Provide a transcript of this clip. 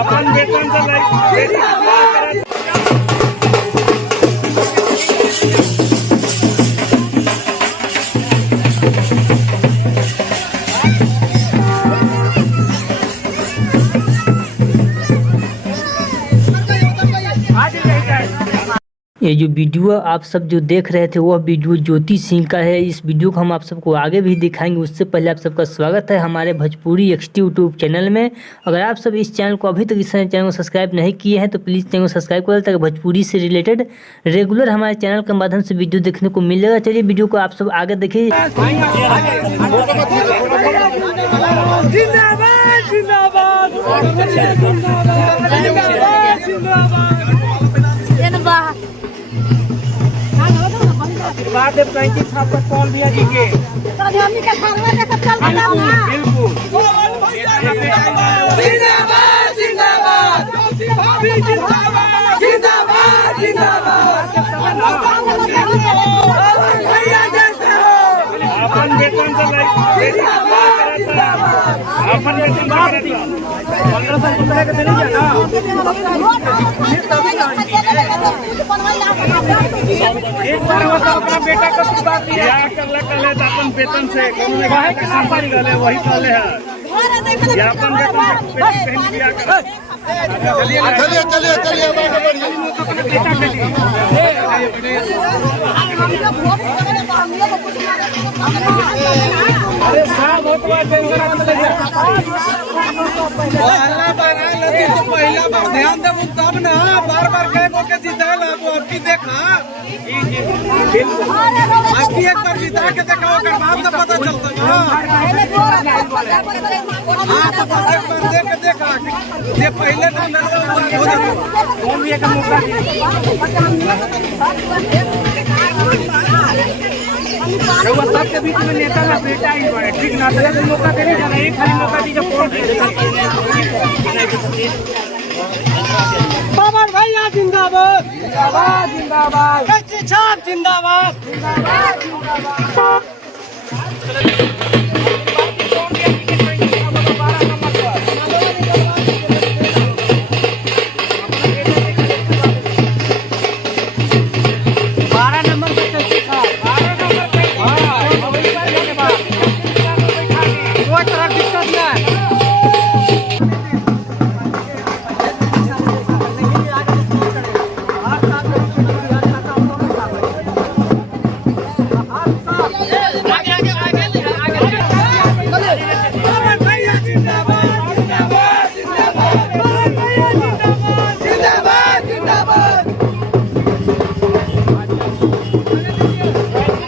अपन वेतन से ये जो वीडियो आप सब जो देख रहे थे वह वीडियो ज्योति सिंह का है। इस वीडियो को हम आप सबको आगे भी दिखाएंगे। उससे पहले आप सबका स्वागत है हमारे भोजपुरी एक्सटी यूट्यूब चैनल में। अगर आप सब इस चैनल को अभी तक इस चैनल को सब्सक्राइब नहीं किए हैं तो प्लीज़ चैनल को सब्सक्राइब कर लें ताकि भोजपुरी से रिलेटेड रेगुलर हमारे चैनल के माध्यम से वीडियो देखने को मिलेगा। चलिए वीडियो को आप सब आगे देखिए। बात है पैंतीस छाप कौन दिया जी के बिल्कुल जिंदाबाद जिंदाबाद जिंदाबाद जिंदाबाद अपन वेतन से अपन वेतन 1500 रुपए का देने ना एक बार वो अपना बेटा का सुधा दिया कर ले अपन वेतन से काहे के संसारी गले वही पहले है या अपन वेतन कहीं दिया कर चलिए चलिए चलिए बेटा के लिए अरे साहब बहुत बड़ा टेंशन मत ले पहला बार आए तो पहला बार ध्यान दे तब ना बार बार कह को के जिताला तो अब की देखा आपकी एक बार जिता के देखा कर बाद में पता चलता हां तो बस एक बार देख के देखा ये पहले ना हो जाता कौन ये का मौका रउआ सबके बीच में नेता ना बेटा ही बड़े ठीक ना दे मौका देने जाना एक खाली मौका दी जब कौन बाबा भैया जिंदाबाद जिंदाबाद जिंदाबाद कच्ची छाप जिंदाबाद जिंदाबाद जिंदाबाद